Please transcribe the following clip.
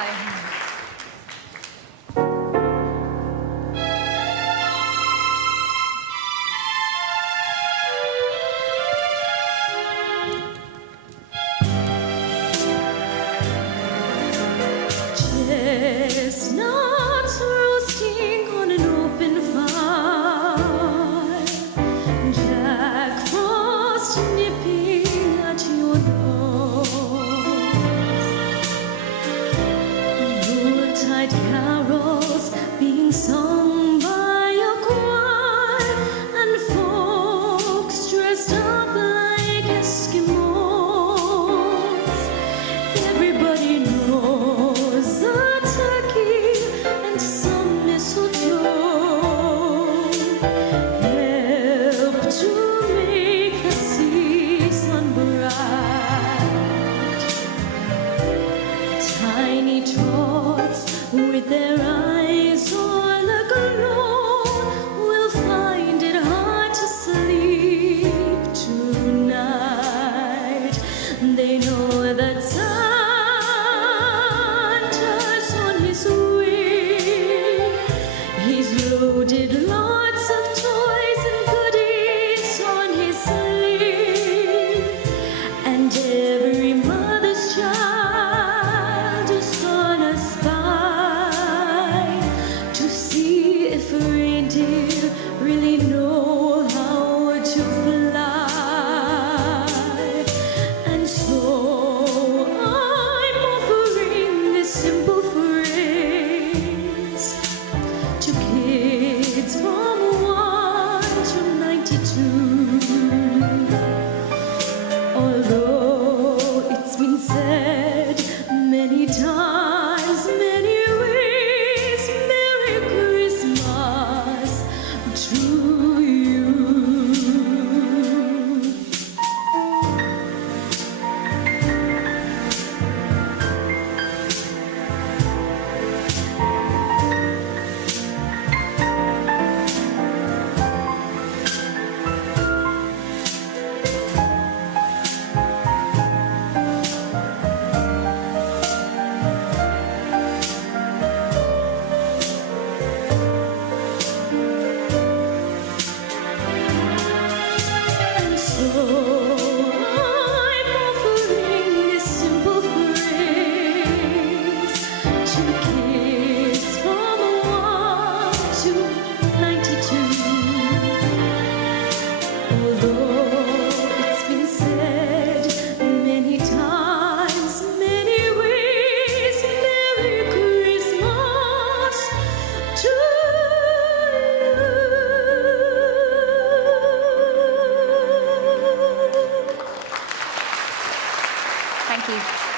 Bye. Chestnuts roasting on an open fire, Jack Frost nipping at your nose, Yuletide carols being sung by a choir, and folks dressed up like Eskimos. Everybody knows a turkey and some mistletoe help to make the season bright. Tiny tots with their eyes all aglow will find it hard to sleep tonight. They know that Santa's on his way. He's loaded lots of toys and goodies on his sleigh, and every mother's child is gonna spy to see if reindeer really know how to fly. And so I'm offering this simple phrase to kids from 1 to 92. Although it's been said many times, many ways, Merry Christmas to you. And so I'm offering this simple phrase to kids from 1 to 92. Although it's been said many times, many ways, Merry Christmas to you. Thank you.